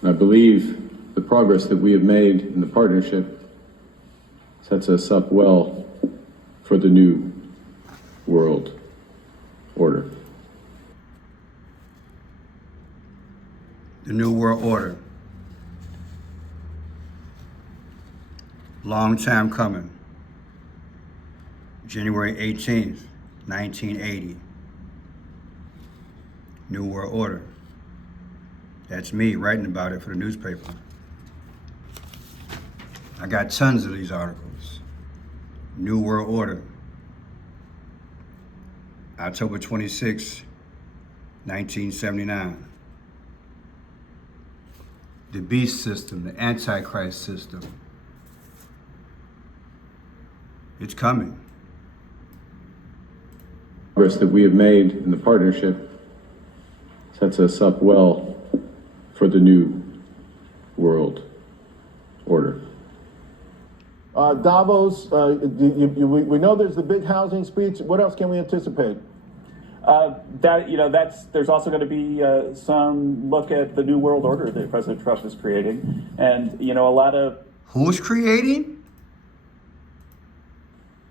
And I believe the progress that we have made in the partnership sets us up well for the new world order. The New World Order. Long time coming. January 18th, 1980. New World Order. That's me writing about it for the newspaper. I got tons of these articles. New World Order. October 26, 1979. The beast system, the Antichrist system. It's coming. Progress that we have made in the partnership sets us up well for the new world order. Davos, we know there's the big housing speech. What else can we anticipate? There's also going to be some look at the new world order that President Trump is creating, and a lot of Who's creating?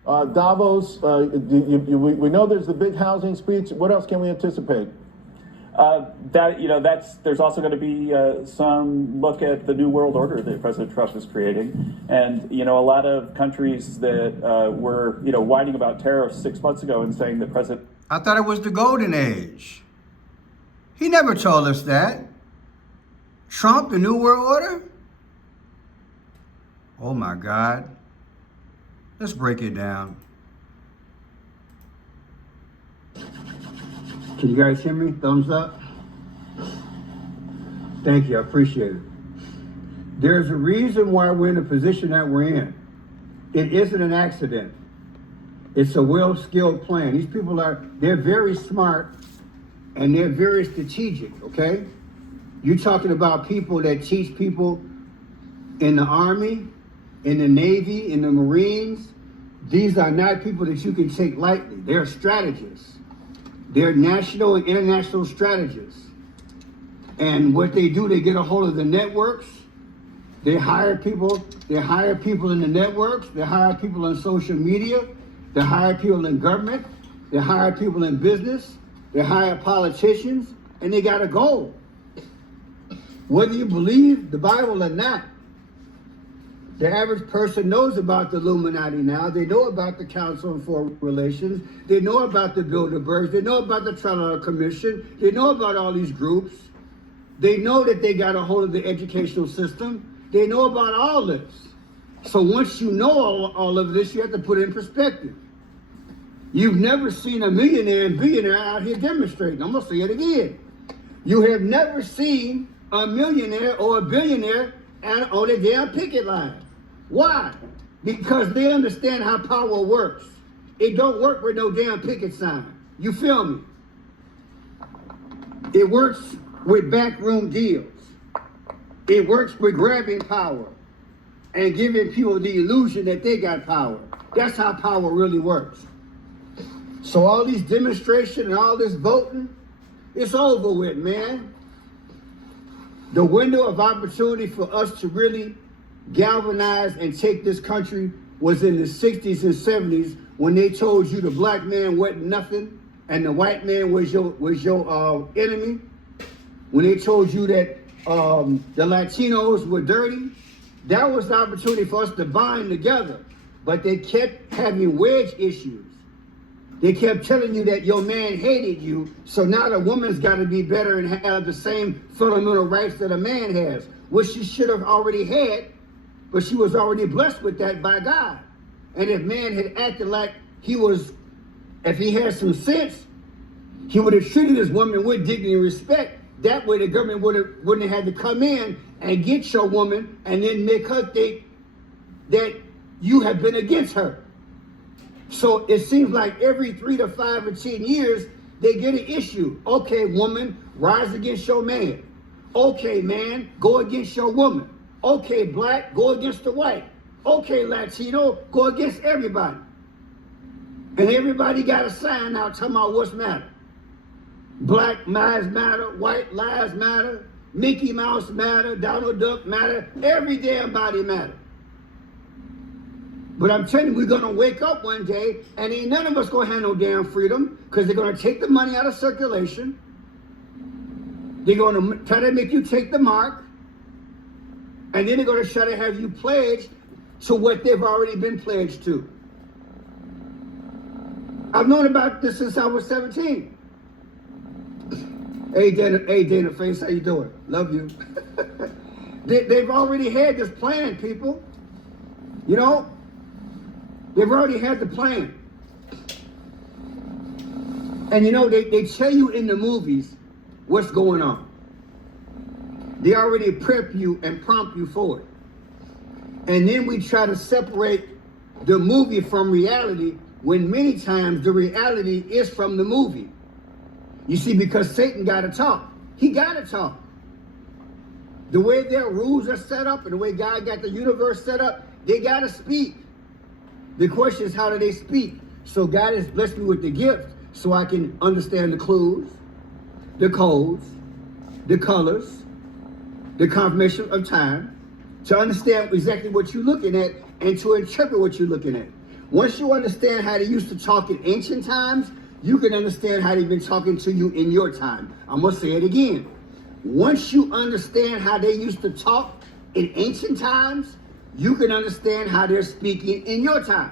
Davos, we know there's the big housing speech. What else can we anticipate? There's also going to be some look at the new world order that President Trump is creating, and a lot of countries that were whining about tariffs 6 months ago and saying that President. I thought it was the golden age. He never told us that. Trump, the New World Order? Oh my God. Let's break it down. Can you guys hear me? Thumbs up? Thank you, I appreciate it. There's a reason why we're in the position that we're in. It isn't an accident. It's a well-skilled plan. These people they're very smart and they're very strategic, okay? You're talking about people that teach people in the Army, in the Navy, in the Marines. These are not people that you can take lightly. They're strategists. They're national and international strategists. And what they do, they get a hold of the networks. They hire people in the networks. They hire people on social media. They hire people in government. They hire people in business. They hire politicians, and they got a goal. Whether you believe the Bible or not, the average person knows about the Illuminati now. They know about the Council on Foreign Relations. They know about the Bilderbergs. They know about the Trelawney Commission. They know about all these groups. They know that they got a hold of the educational system. They know about all this. So once you know all of this, you have to put it in perspective. You've never seen a millionaire and billionaire out here demonstrating. I'm going to say it again. You have never seen a millionaire or a billionaire on a damn picket line. Why? Because they understand how power works. It don't work with no damn picket sign. You feel me? It works with backroom deals. It works with grabbing power and giving people the illusion that they got power. That's how power really works. So all these demonstrations and all this voting, it's over with, man. The window of opportunity for us to really galvanize and take this country was in the 60s and 70s when they told you the black man wasn't nothing and the white man was your enemy. When they told you that the Latinos were dirty, that was the opportunity for us to bind together. But they kept having wedge issues. They kept telling you that your man hated you, so now the woman's got to be better and have the same fundamental rights that a man has, which she should have already had, but she was already blessed with that by God. And if man had acted like if he had some sense, he would have treated his woman with dignity and respect. That way the government wouldn't have had to come in and get your woman and then make her think that you have been against her. So it seems like every 3 to 5 or 10 years, they get an issue. Okay, woman, rise against your man. Okay, man, go against your woman. Okay, black, go against the white. Okay, Latino, go against everybody. And everybody got a sign out talking about what's matter. Black lives matter, white lives matter, Mickey Mouse matter, Donald Duck matter, every damn body matter. But I'm telling you, we're gonna wake up one day and ain't none of us gonna have no damn freedom because they're gonna take the money out of circulation. They're gonna try to make you take the mark. And then they're gonna try to have you pledge to what they've already been pledged to. I've known about this since I was 17. Hey Dana Face, how you doing? Love you. They've already had this plan, people. You know? They've already had the plan. And you know, they tell you in the movies what's going on. They already prep you and prompt you for it. And then we try to separate the movie from reality when many times the reality is from the movie. You see, because Satan got to talk. He got to talk. The way their rules are set up and the way God got the universe set up, they got to speak. The question is, how do they speak? So God has blessed me with the gift so I can understand the clues, the codes, the colors, the confirmation of time, to understand exactly what you're looking at and to interpret what you're looking at. Once you understand how they used to talk in ancient times, you can understand how they've been talking to you in your time. I'm going to say it again. Once you understand how they used to talk in ancient times, you can understand how they're speaking in your time.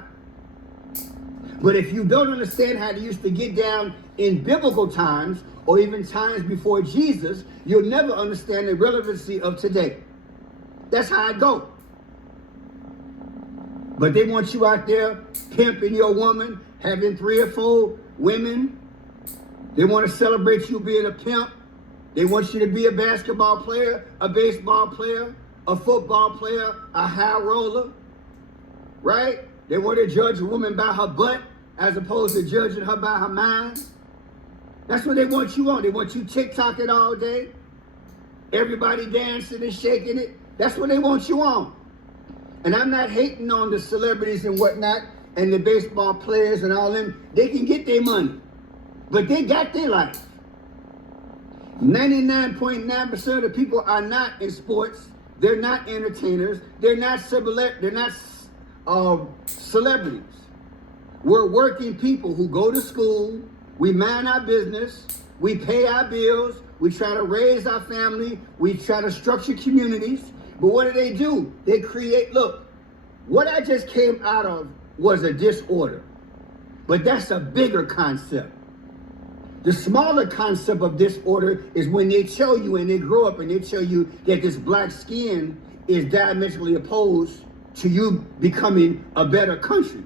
But if you don't understand how they used to get down in biblical times, or even times before Jesus, you'll never understand the relevancy of today. That's how it goes. But they want you out there pimping your woman, having 3 or 4 women. They want to celebrate you being a pimp. They want you to be a basketball player, a baseball player, a football player, a high roller, right? They want to judge a woman by her butt as opposed to judging her by her mind. That's what they want you on. They want you TikToking all day. Everybody dancing and shaking it. That's what they want you on. And I'm not hating on the celebrities and whatnot and the baseball players and all them. They can get their money, but they got their life. 99.9% of the people are not in sports. They're not entertainers. They're not celebrities. We're working people who go to school. We mind our business. We pay our bills. We try to raise our family. We try to structure communities. But what do? They create, look, what I just came out of was a disorder. But that's a bigger concept. The smaller concept of disorder is when they tell you and they grow up and they tell you that this black skin is diametrically opposed to you becoming a better country.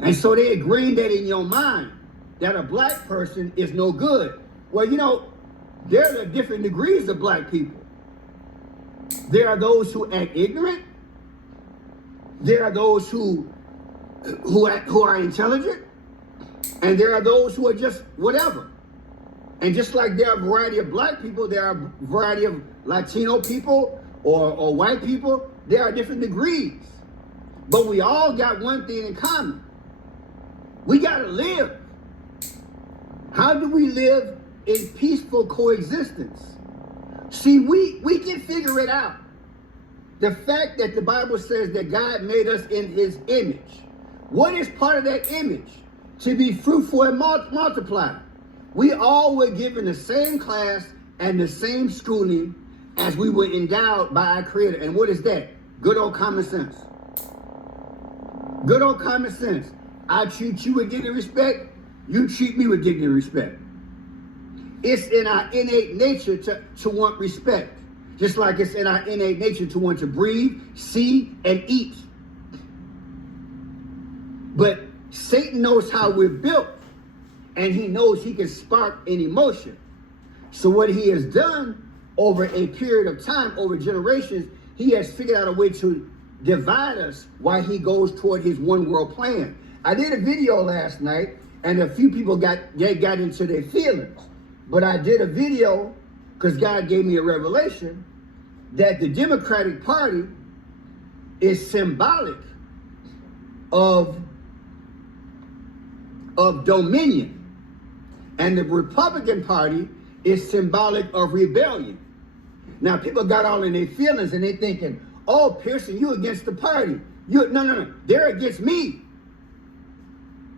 And so they ingrain that in your mind, that a black person is no good. Well, you know, there are different degrees of black people. There are those who act ignorant. There are those who are intelligent. And there are those who are just whatever. And just like there are a variety of black people, there are a variety of Latino people or white people. There are different degrees. But we all got one thing in common. We got to live. How do we live in peaceful coexistence? See, we can figure it out. The fact that the Bible says that God made us in his image. What is part of that image? To be fruitful and multiply. We all were given the same class and the same schooling as we were endowed by our Creator. And what is that? Good old common sense. Good old common sense. I treat you with dignity and respect. You treat me with dignity and respect. It's in our innate nature to want respect. Just like it's in our innate nature to want to breathe, see, and eat. But Satan knows how we're built, and he knows he can spark an emotion. So what he has done over a period of time, over generations, he has figured out a way to divide us while he goes toward his one world plan. I did a video last night, and a few people got into their feelings. But I did a video because God gave me a revelation that the Democratic Party is symbolic of dominion. And the Republican Party is symbolic of rebellion. Now, people got all in their feelings and they thinking, oh, Pearson, you against the party. No. They're against me.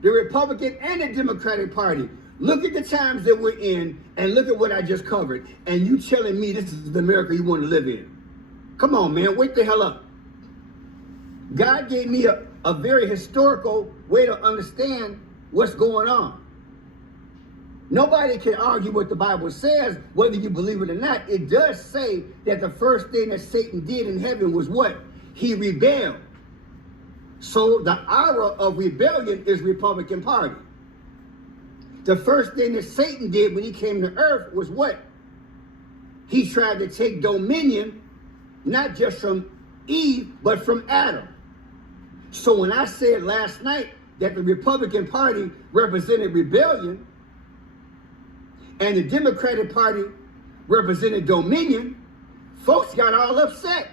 The Republican and the Democratic Party. Look at the times that we're in and look at what I just covered. And you telling me this is the America you want to live in. Come on, man, wake the hell up. God gave me a very historical way to understand what's going on. Nobody can argue what the Bible says, whether you believe it or not. It does say that the first thing that Satan did in heaven was what? He rebelled. So the aura of rebellion is Republican Party. The first thing that Satan did when he came to earth was what? He tried to take dominion, not just from Eve, but from Adam. So when I said last night that the Republican Party represented rebellion and the Democratic Party represented dominion, folks got all upset.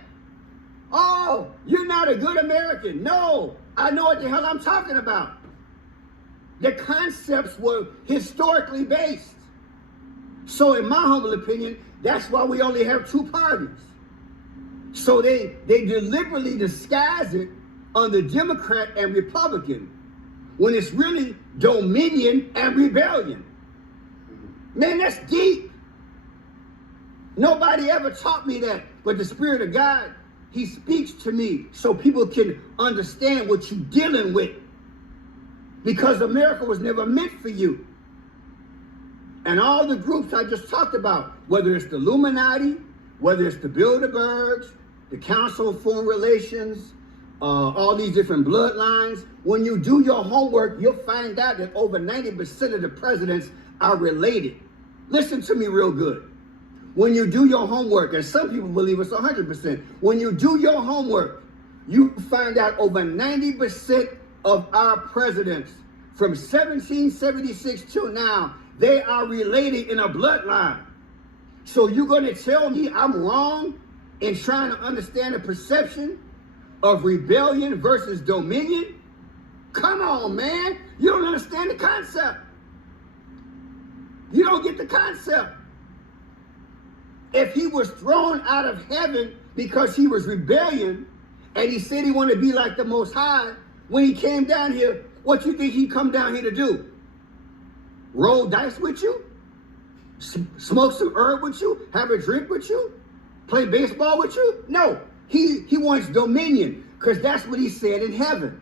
Oh, you're not a good American. No, I know what the hell I'm talking about. The concepts were historically based. So in my humble opinion, that's why we only have two parties. So they deliberately disguise it under Democrat and Republican when it's really dominion and rebellion. Man, that's deep. Nobody ever taught me that, but the Spirit of God, He speaks to me so people can understand what you're dealing with. Because America was never meant for you. And all the groups I just talked about, whether it's the Illuminati, whether it's the Bilderbergs, the Council of Foreign Relations, all these different bloodlines, when you do your homework, you'll find out that over 90% of the presidents are related. Listen to me real good. When you do your homework, and some people believe it's 100%, when you do your homework, you find out over 90% of our presidents from 1776 till now, they are related in a bloodline. So you're going to tell me I'm wrong in trying to understand the perception of rebellion versus dominion? Come on, man. You don't understand the concept. You don't get the concept. If he was thrown out of heaven because he was rebellion and he said he wanted to be like the Most High, when he came down here, what you think he come down here to do? Roll dice with you? Smoke some herb with you? Have a drink with you? Play baseball with you? No. He wants dominion because that's what he said in heaven.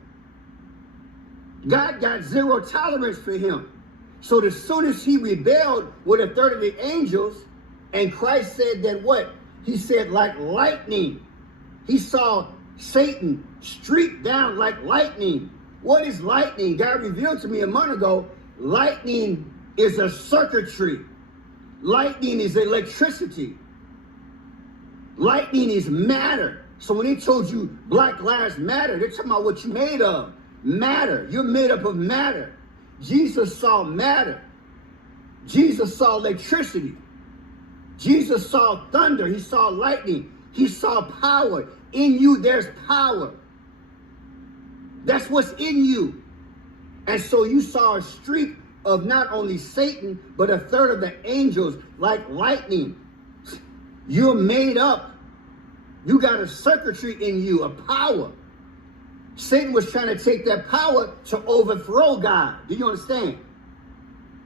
God got zero tolerance for him. So as soon as he rebelled with a third of the angels, and Christ said that what? He said like lightning. He saw Satan streak down like lightning. What is lightning? God revealed to me a month ago, lightning is a circuitry. Lightning is electricity. Lightning is matter. So when they told you Black Lives Matter, they're talking about what you're made of. Matter. You're made up of matter. Jesus saw matter. Jesus saw electricity. Jesus saw thunder. He saw lightning. He saw power. In you, there's power. That's what's in you. And so you saw a streak of not only Satan, but a third of the angels like lightning. You're made up. You got a circuitry in you, a power. Satan was trying to take that power to overthrow God. Do you understand?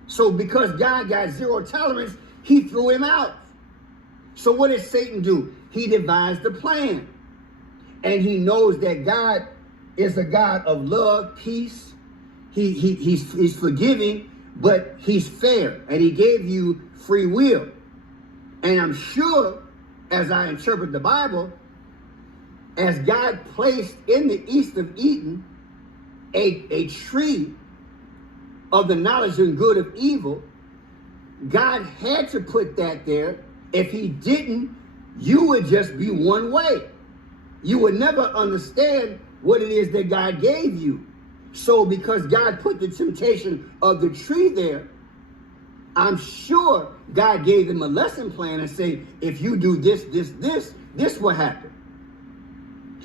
So because God got zero tolerance, he threw him out. So what did Satan do? He devised a plan. And he knows that God is a God of love, peace. He's forgiving, but he's fair. And he gave you free will. And I'm sure, as I interpret the Bible, as God placed in the East of Eden a tree of the knowledge and good of evil, God had to put that there. If he didn't, you would just be one way. You would never understand what it is that God gave you. So because God put the temptation of the tree there, I'm sure God gave them a lesson plan and say, if you do this, this will happen.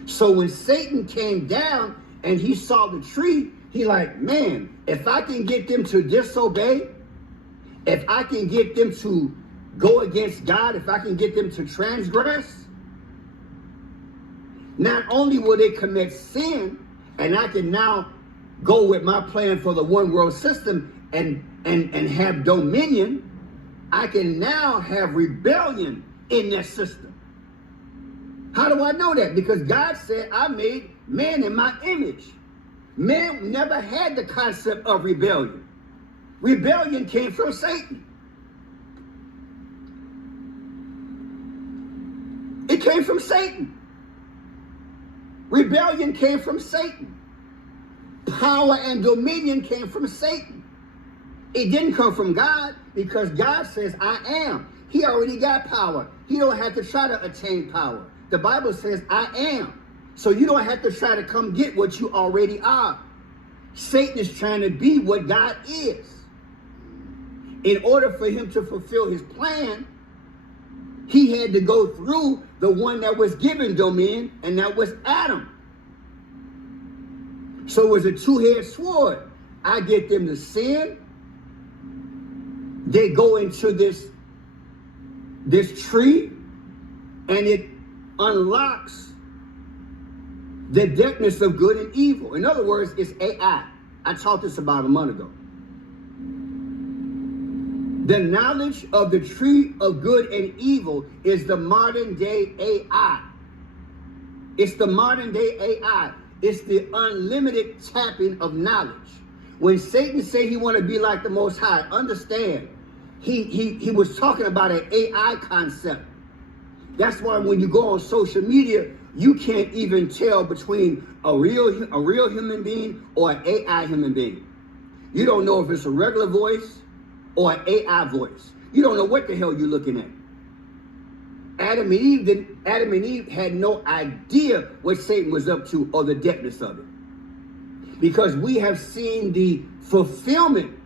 So when Satan came down and he saw the tree, he like, man, if I can get them to disobey, if I can get them to go against God, if I can get them to transgress, not only will they commit sin, and I can now go with my plan for the one world system and have dominion, I can now have rebellion in that system. How do I know that? Because God said, I made man in my image. Man never had the concept of rebellion. Rebellion came from Satan. It came from Satan. Rebellion came from Satan. Power and dominion came from Satan. It didn't come from God, because God says, I am. He already got power. He don't have to try to attain power. The Bible says, I am. So you don't have to try to come get what you already are. Satan is trying to be what God is. In order for him to fulfill his plan, he had to go through the one that was given dominion, and that was Adam. So it was a two-headed sword. I get them to sin. They go into this tree, and it unlocks the depthness of good and evil. In other words, it's AI. I taught this about a month ago. The knowledge of the tree of good and evil is the modern day AI. It's the modern day AI. It's the unlimited tapping of knowledge. When Satan say he want to be like the Most High, understand, he was talking about an AI concept. That's why when you go on social media, you can't even tell between a real human being or an AI human being. You don't know if it's a regular voice or an AI voice. You don't know what the hell you're looking at. Adam and Eve had no idea what Satan was up to or the depthness of it. Because we have seen the fulfillment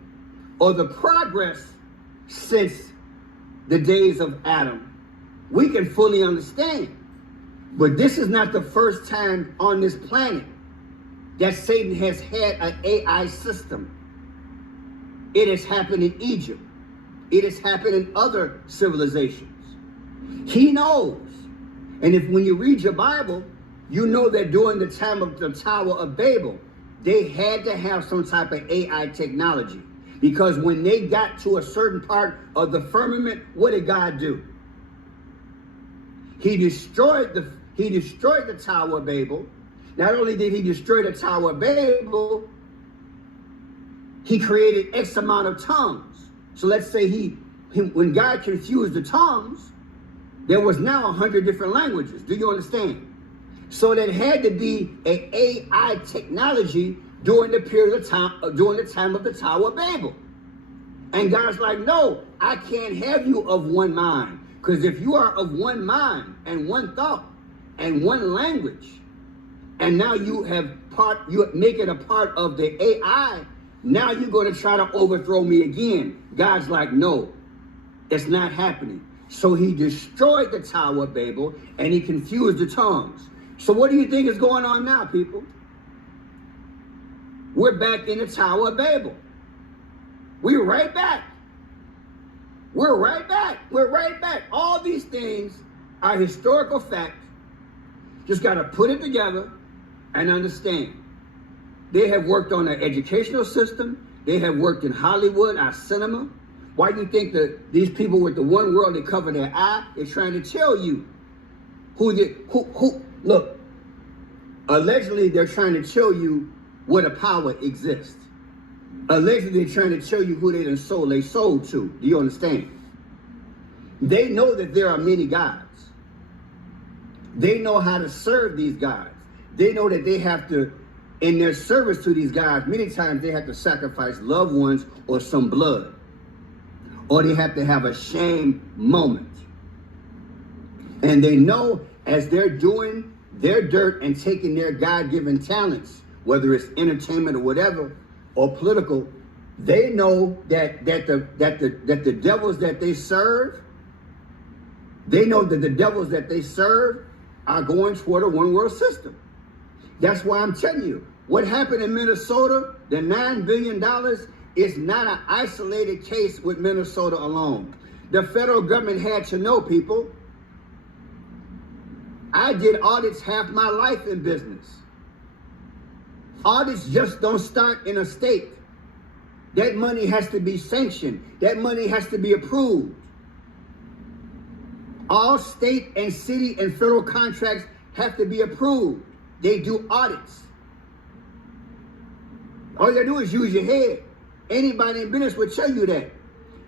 or the progress since the days of Adam. We can fully understand. But this is not the first time on this planet that Satan has had an AI system. It has happened in Egypt. It has happened in other civilizations. He knows. And if when you read your Bible, you know that during the time of the Tower of Babel, they had to have some type of AI technology. Because when they got to a certain part of the firmament, what did God do? He destroyed the Tower of Babel. Not only did he destroy the Tower of Babel, he created X amount of tongues. So let's say when God confused the tongues, there was now 100 different languages. Do you understand? So there had to be an AI technology during the period of time, during the time of the Tower of Babel. And God's like, no, I can't have you of one mind. Because if you are of one mind and one thought and one language, and now you make it a part of the AI, now you're going to try to overthrow me again. God's like, no, it's not happening. So he destroyed the Tower of Babel and he confused the tongues. So what do you think is going on now, people? We're back in the Tower of Babel. We're right back. We're right back. We're right back. All these things are historical facts. Just got to put it together and understand. They have worked on our educational system. They have worked in Hollywood, our cinema. Why do you think that these people with the one world, they cover their eye? They're trying to tell you look, allegedly they're trying to tell you where the power exists. Allegedly they're trying to tell you who they done sold their soul to. Do you understand? They know that there are many gods. They know how to serve these gods. They know that they have to, in their service to these gods, many times they have to sacrifice loved ones or some blood. Or they have to have a shame moment. And they know as they're doing their dirt and taking their God-given talents, whether it's entertainment or whatever, or political, they know that the devils that they serve, they know that the devils that they serve are going toward a one world system. That's why I'm telling you, what happened in Minnesota, the $9 billion, is not an isolated case with Minnesota alone. The federal government had to know, people. I did audits half my life in business. Audits just don't start in a state. That money has to be sanctioned. That money has to be approved. All state and city and federal contracts have to be approved. They do audits. All you gotta do is use your head. Anybody in business would tell you that.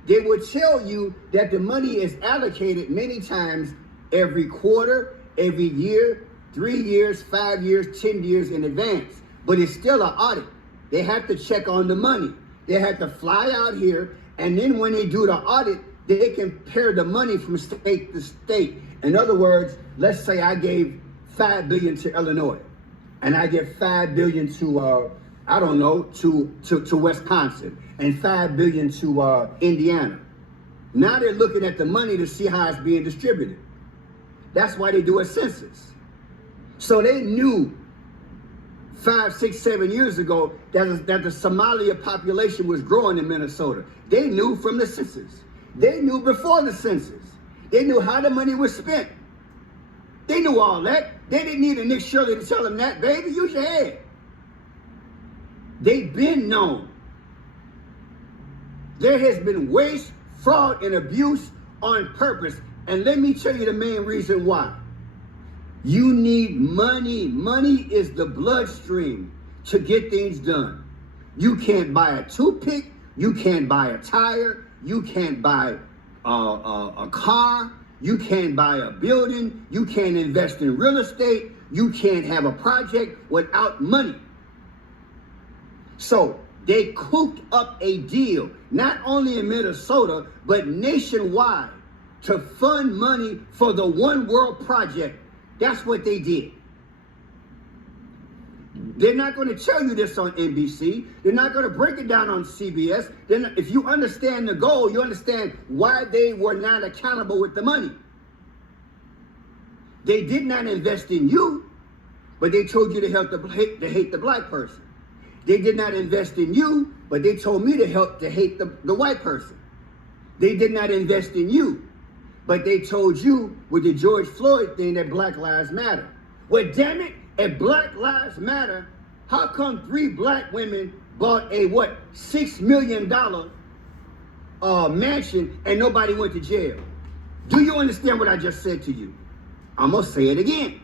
They would tell you that the money is allocated many times every quarter, every year, 3 years, 5 years, 10 years in advance. But it's still an audit. They have to check on the money. They have to fly out here, and then when they do the audit, they compare the money from state to state. In other words, let's say I gave $5 billion to Illinois, and I give $5 billion to I don't know, to Wisconsin, and $5 billion to Indiana. Now they're looking at the money to see how it's being distributed. That's why they do a census. So they knew 5, 6, 7 years ago that the Somalia population was growing in Minnesota. They knew from the census. They knew before the census. They knew how the money was spent. They knew all that. They didn't need a Nick Shirley to tell them that, baby, use your head. They've been known. There has been waste, fraud, and abuse on purpose. And let me tell you the main reason why. You need money. Money is the bloodstream to get things done. You can't buy a toothpick. You can't buy a tire. You can't buy a car. You can't buy a building. You can't invest in real estate. You can't have a project without money. So they cooked up a deal, not only in Minnesota, but nationwide, to fund money for the One World Project. That's what they did. They're not going to tell you this on NBC. They're not going to break it down on CBS. If you understand the goal, you understand why they were not accountable with the money. They did not invest in you, but they told you to hate the black person. They did not invest in you, but they told me to hate the white person. They did not invest in you, but they told you with the George Floyd thing that Black Lives Matter. Well, damn it, if Black Lives Matter, how come 3 black women bought a $6 million mansion and nobody went to jail? Do you understand what I just said to you? I'm gonna say it again.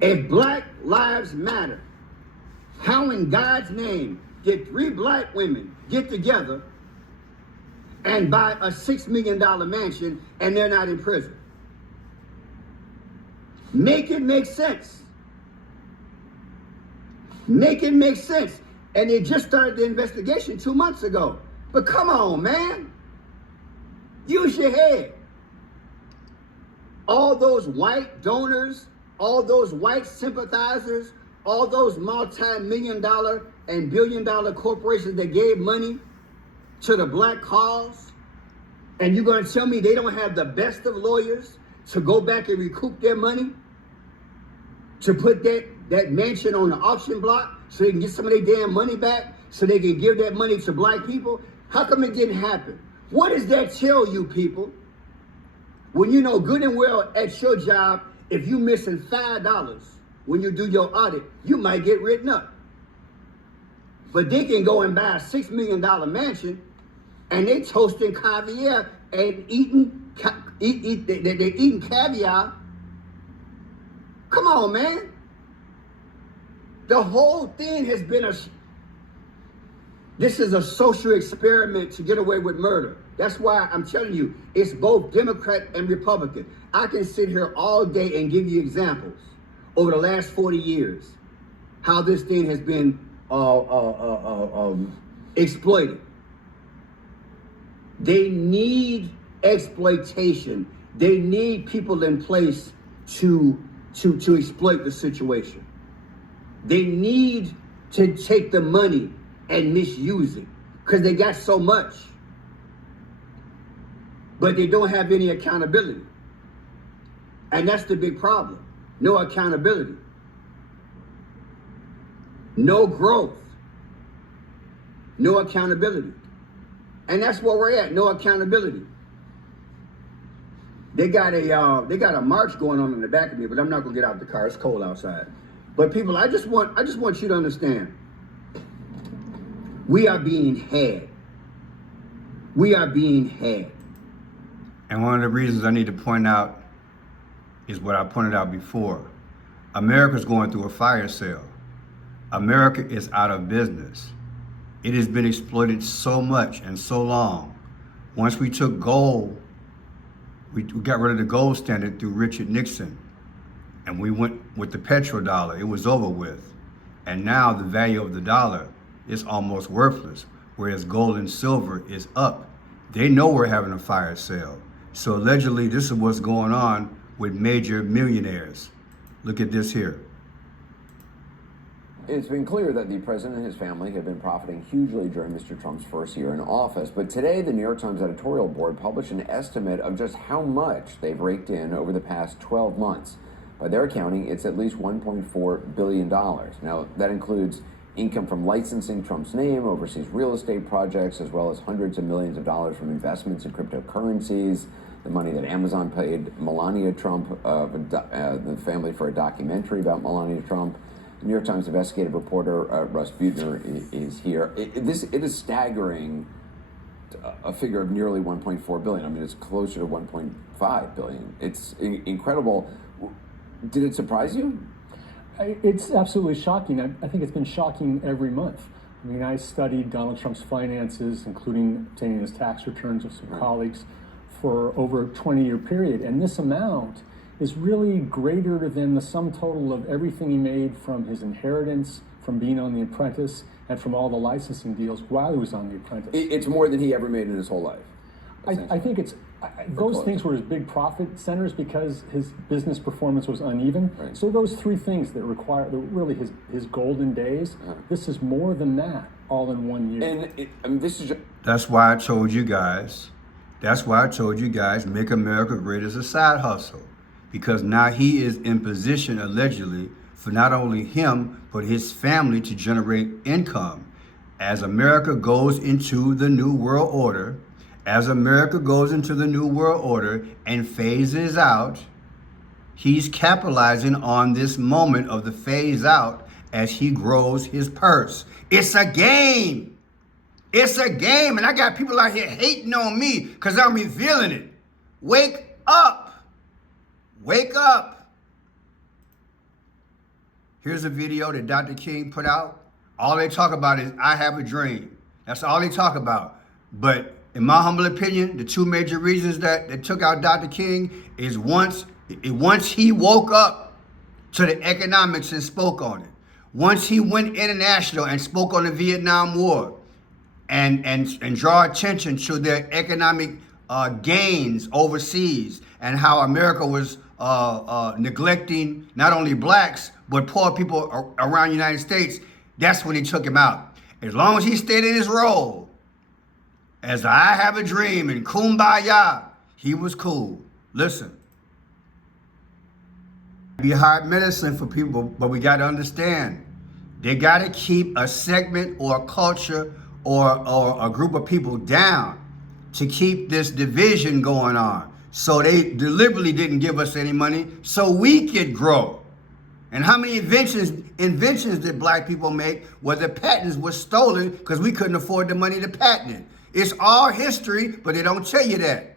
If Black Lives Matter, how in God's name did 3 black women get together and buy a $6 million mansion and they're not in prison? Make it make sense. Make it make sense. And they just started the investigation 2 months ago. But come on, man. Use your head. All those white donors, all those white sympathizers, all those multi-million-dollar and billion-dollar corporations that gave money to the black cause, and you're going to tell me they don't have the best of lawyers to go back and recoup their money, to put that mansion on the auction block so they can get some of their damn money back, so they can give that money to black people? How come it didn't happen? What does that tell you, people? When you know good and well at your job, if you missing $5 when you do your audit, you might get written up. But they can go and buy a $6 million mansion, and they toasting caviar and they're eating caviar. Come on, man. The whole thing has been this is a social experiment to get away with murder. That's why I'm telling you, it's both Democrat and Republican. I can sit here all day and give you examples over the last 40 years, how this thing has been exploited. They need exploitation. They need people in place to exploit the situation. They need to take the money and misuse it because they got so much, but they don't have any accountability. And that's the big problem. No accountability. No growth. No accountability. And that's where we're at, no accountability. They got a march going on in the back of me, but I'm not gonna get out the car. It's cold outside. But people, I just want you to understand. We are being had. We are being had. And one of the reasons I need to point out is what I pointed out before. America's going through a fire sale. America is out of business. It has been exploited so much and so long. Once we took gold, we got rid of the gold standard through Richard Nixon, and we went with the petrodollar. It was over with. And now the value of the dollar is almost worthless, whereas gold and silver is up. They know we're having a fire sale. So allegedly, this is what's going on with major millionaires. Look at this here. It's been clear that the president and his family have been profiting hugely during Mr. Trump's first year in office. But today, the New York Times editorial board published an estimate of just how much they've raked in over the past 12 months. By their accounting, it's at least $1.4 billion. Now, that includes income from licensing Trump's name, overseas real estate projects, as well as hundreds of millions of dollars from investments in cryptocurrencies, the money that Amazon paid Melania Trump, the family, for a documentary about Melania Trump. The New York Times investigative reporter Russ Buettner is here. It is staggering, a figure of nearly 1.4 billion. I mean, it's closer to 1.5 billion. It's incredible. Did it surprise you? It's absolutely shocking. I think it's been shocking every month. I mean, I studied Donald Trump's finances, including obtaining his tax returns with some colleagues, for over a 20-year period. And this amount is really greater than the sum total of everything he made from his inheritance, from being on The Apprentice, and from all the licensing deals while he was on The Apprentice. It's more than he ever made in his whole life. I think those things were his big profit centers because his business performance was uneven. Right. So those three things that require really his golden days, this is more than that all in 1 year. And this is just... That's why I told you guys, make America great as a side hustle. Because now he is in position, allegedly, for not only him, but his family to generate income. As America goes into the New World Order, and phases out, he's capitalizing on this moment of the phase out as he grows his purse. It's a game. And I got people out here hating on me because I'm revealing it. Wake up. Here's a video that Dr. King put out. All they talk about is, I have a dream. That's all they talk about. But in my humble opinion, the two major reasons that took out Dr. King is once he woke up to the economics and spoke on it. Once he went international and spoke on the Vietnam War and draw attention to their economic gains overseas and how America was neglecting not only blacks, but poor people around the United States, that's when he took him out. As long as he stayed in his role as I have a dream and kumbaya, he was cool. Listen, be hard medicine for people, but we got to understand, they got to keep a segment or a culture or a group of people down to keep this division going on. So they deliberately didn't give us any money so we could grow. And how many inventions did black people make where the patents were stolen because we couldn't afford the money to patent it? It's all history, but they don't tell you that.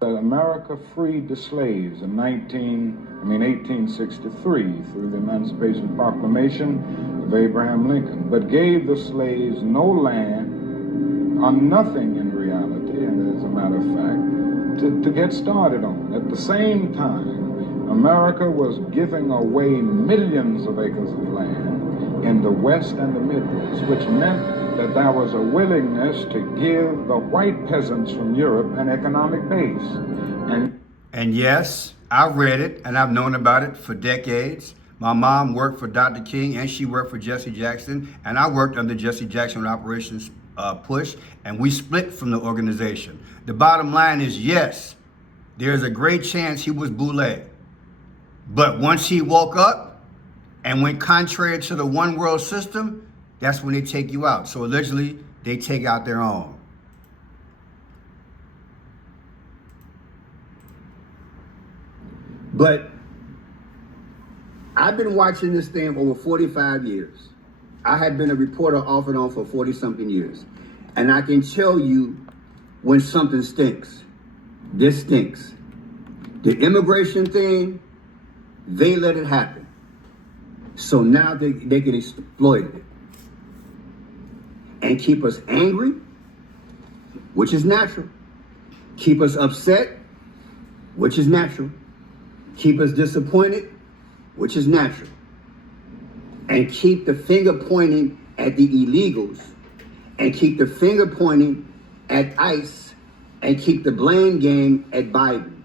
America freed the slaves in 1863 through the Emancipation Proclamation of Abraham Lincoln, but gave the slaves no land or nothing in reality, and as a matter of fact, to get started on. At the same time, America was giving away millions of acres of land in the West and the Midwest, which meant that there was a willingness to give the white peasants from Europe an economic base. And yes, I read it and I've known about it for decades. My mom worked for Dr. King and she worked for Jesse Jackson, and I worked under Jesse Jackson when Operations Push, and we split from the organization. The bottom line is, yes, there's a great chance he was boule. But once he woke up and went contrary to the one world system, that's when they take you out. So allegedly, they take out their own. But I've been watching this thing over 45 years. I had been a reporter off and on for 40 something years. And I can tell you when something stinks. This stinks. The immigration thing, they let it happen. So now they can exploit it. And keep us angry, which is natural. Keep us upset, which is natural. Keep us disappointed, which is natural. And keep the finger pointing at the illegals, and keep the finger pointing at ICE, and keep the blame game at Biden.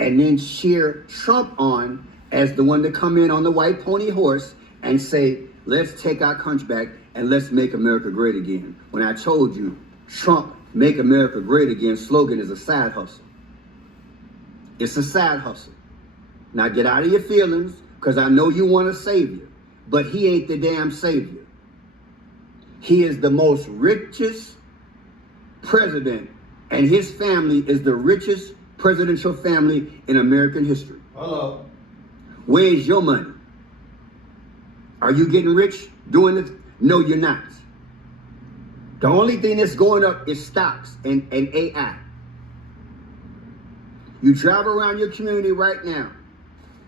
And then cheer Trump on as the one to come in on the white pony horse and say, let's take our country back and let's make America great again. When I told you, Trump make America great again slogan is a side hustle. It's a side hustle. Now get out of your feelings, because I know you want a savior, but he ain't the damn savior. He is the most richest president, and his family is the richest presidential family in American history. Hello. Where's your money? Are you getting rich doing this? No, you're not. The only thing that's going up is stocks and AI. You drive around your community right now,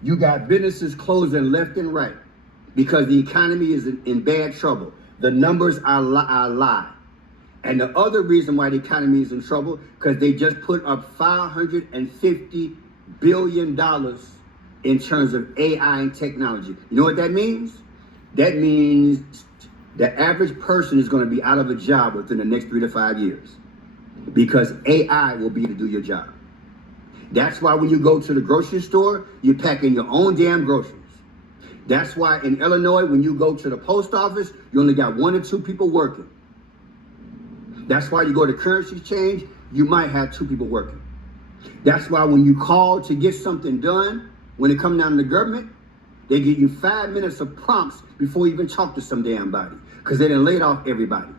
you got businesses closing left and right because the economy is in bad trouble. The numbers are a lie. And the other reason why the economy is in trouble, because they just put up $550 billion in terms of AI and technology. You know what that means? That means the average person is going to be out of a job within the next 3 to 5 years because AI will be able to do your job. That's why when you go to the grocery store, you're packing your own damn groceries. That's why in Illinois, when you go to the post office, you only got 1 or 2 people working. That's why you go to currency exchange, you might have 2 people working. That's why when you call to get something done, when it comes down to the government, they give you 5 minutes of prompts before you even talk to some damn body, because they done laid off everybody.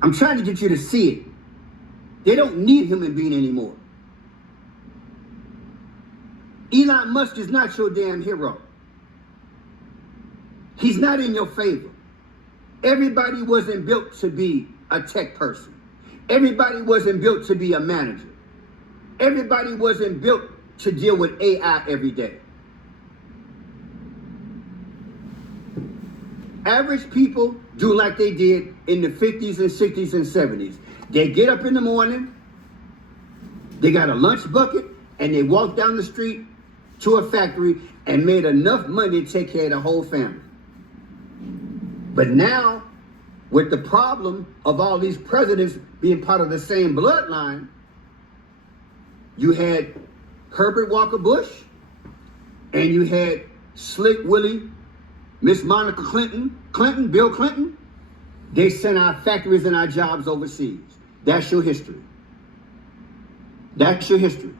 I'm trying to get you to see it. They don't need human being anymore. Elon Musk is not your damn hero. He's not in your favor. Everybody wasn't built to be a tech person. Everybody wasn't built to be a manager. Everybody wasn't built to deal with AI every day. Average people do like they did in the 50s and 60s and 70s. They get up in the morning, they got a lunch bucket, and they walk down the street to a factory and made enough money to take care of the whole family. But now, with the problem of all these presidents being part of the same bloodline, you had Herbert Walker Bush, and you had Slick Willie, Miss Monica Clinton, Bill Clinton. They sent our factories and our jobs overseas. That's your history. That's your history.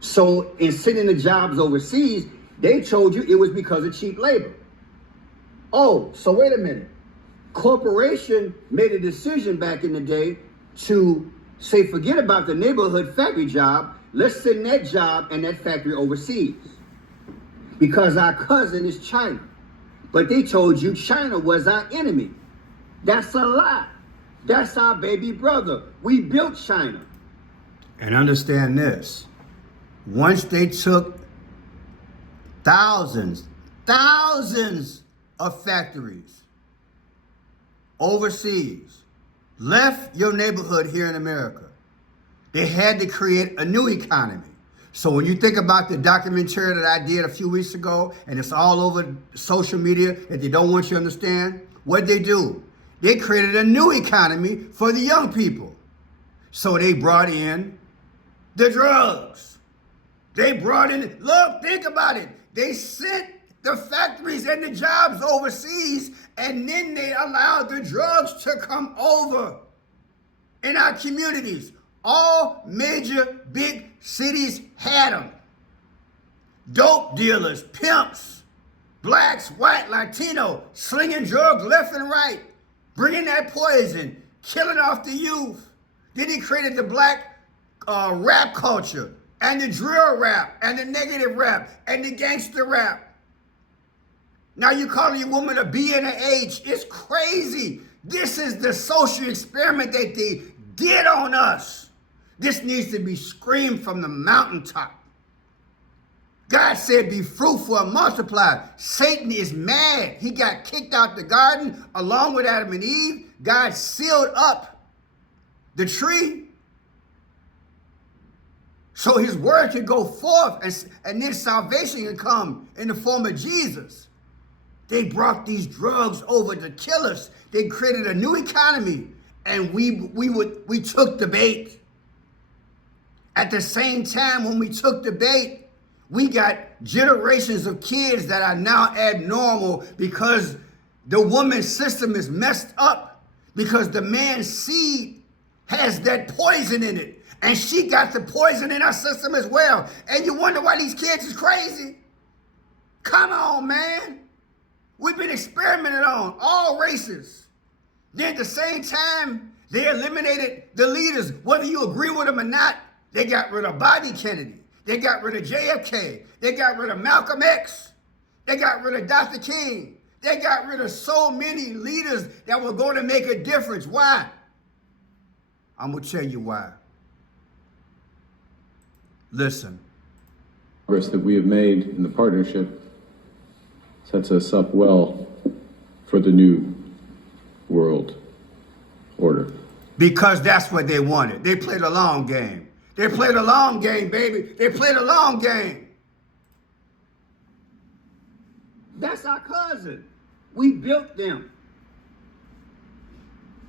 So in sending the jobs overseas, they told you it was because of cheap labor. Oh, so wait a minute. Corporation made a decision back in the day to say, forget about the neighborhood factory job. Let's send that job and that factory overseas. Because our cousin is China. But they told you China was our enemy. That's a lie. That's our baby brother. We built China. And understand this. Once they took thousands of factories overseas, left your neighborhood here in America, they had to create a new economy. So when you think about the documentary that I did a few weeks ago, and it's all over social media that they don't want you to understand, what they do? They created a new economy for the young people. So they brought in the drugs. They brought in, look, think about it. They sent the factories and the jobs overseas, and then they allowed the drugs to come over in our communities. All major big cities had them. Dope dealers, pimps, blacks, white, Latino, slinging drugs left and right, bringing that poison, killing off the youth. Then he created the black rap culture, and the drill rap, and the negative rap, and the gangster rap. Now you calling your woman a B and an H. It's crazy. This is the social experiment that they did on us. This needs to be screamed from the mountaintop. God said, be fruitful and multiply. Satan is mad. He got kicked out the garden along with Adam and Eve. God sealed up the tree so his word could go forth and then salvation can come in the form of Jesus. They brought these drugs over to kill us. They created a new economy, and we took the bait. At the same time, when we took the bait, we got generations of kids that are now abnormal because the woman's system is messed up, because the man's seed has that poison in it. And she got the poison in her system as well. And you wonder why these kids is crazy? Come on, man. We've been experimented on, all races. Then at the same time, they eliminated the leaders, whether you agree with them or not. They got rid of Bobby Kennedy. They got rid of JFK. They got rid of Malcolm X. They got rid of Dr. King. They got rid of so many leaders that were going to make a difference. Why? I'm going to tell you why. Listen. Progress that we have made in the partnership sets us up well for the new world order. Because that's what they wanted. They played a long game. They played a long game, baby. They played a long game. That's our cousin. We built them.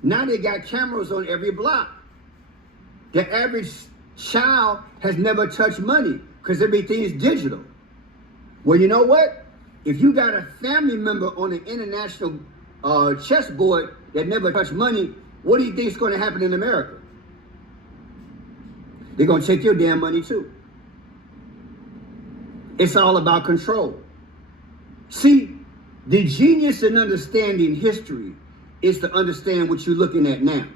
Now they got cameras on every block. The average child has never touched money because everything is digital. Well, you know what? If you got a family member on an international chessboard that never touched money, what do you think is going to happen in America? They're going to take your damn money too. It's all about control. See, the genius in understanding history is to understand what you're looking at now,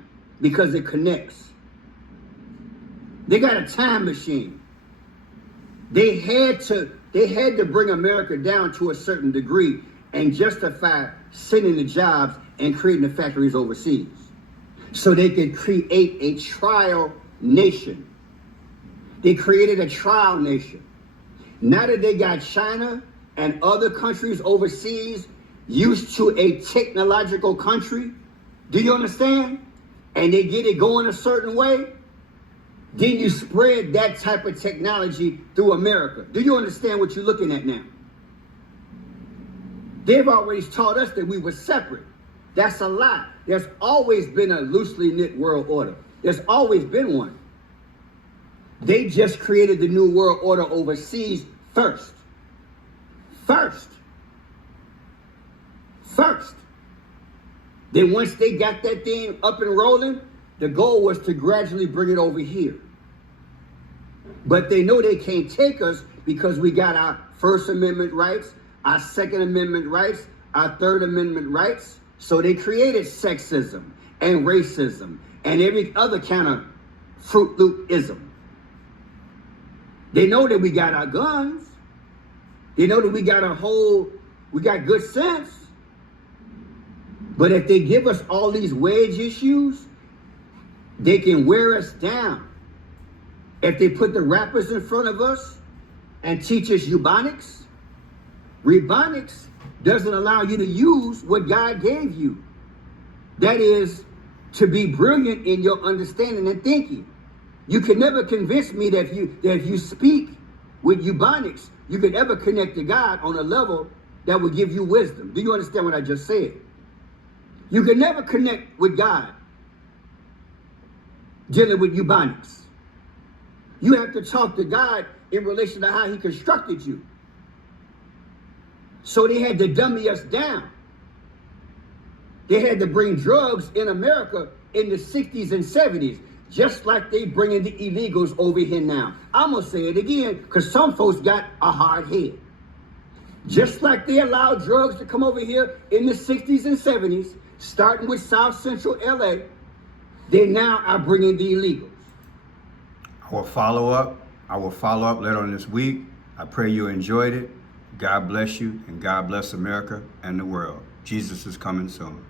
because it connects. They got a time machine. They had to bring America down to a certain degree and justify sending the jobs and creating the factories overseas, so they could create a trial nation. They created a trial nation. Now that they got China and other countries overseas used to a technological country, do you understand? And they get it going a certain way, then you spread that type of technology through America. Do you understand what you're looking at now? They've always taught us that we were separate. That's a lie. There's always been a loosely knit world order. There's always been one. They just created the new world order overseas first. Then once they got that thing up and rolling, the goal was to gradually bring it over here. But they know they can't take us because we got our First Amendment rights, our Second Amendment rights, our Third Amendment rights. So they created sexism and racism and every other kind of Fruit Loop-ism. They know that we got our guns. They know that we got good sense. But if they give us all these wedge issues, they can wear us down. If they put the rappers in front of us and teach us Ebonics doesn't allow you to use what God gave you. That is, to be brilliant in your understanding and thinking. You can never convince me that if you speak with Ebonics, you could ever connect to God on a level that would give you wisdom. Do you understand what I just said? You can never connect with God dealing with Ebonics. You have to talk to God in relation to how he constructed you. So they had to dummy us down. They had to bring drugs in America in the 60s and 70s, just like they bringing the illegals over here now. I'm going to say it again, because some folks got a hard head. Just like they allowed drugs to come over here in the 60s and 70s, starting with South Central LA, they now are bringing the illegals. I will follow up I will follow up later on this week. I pray you enjoyed it. God bless you, and God bless America and the world. Jesus is coming soon.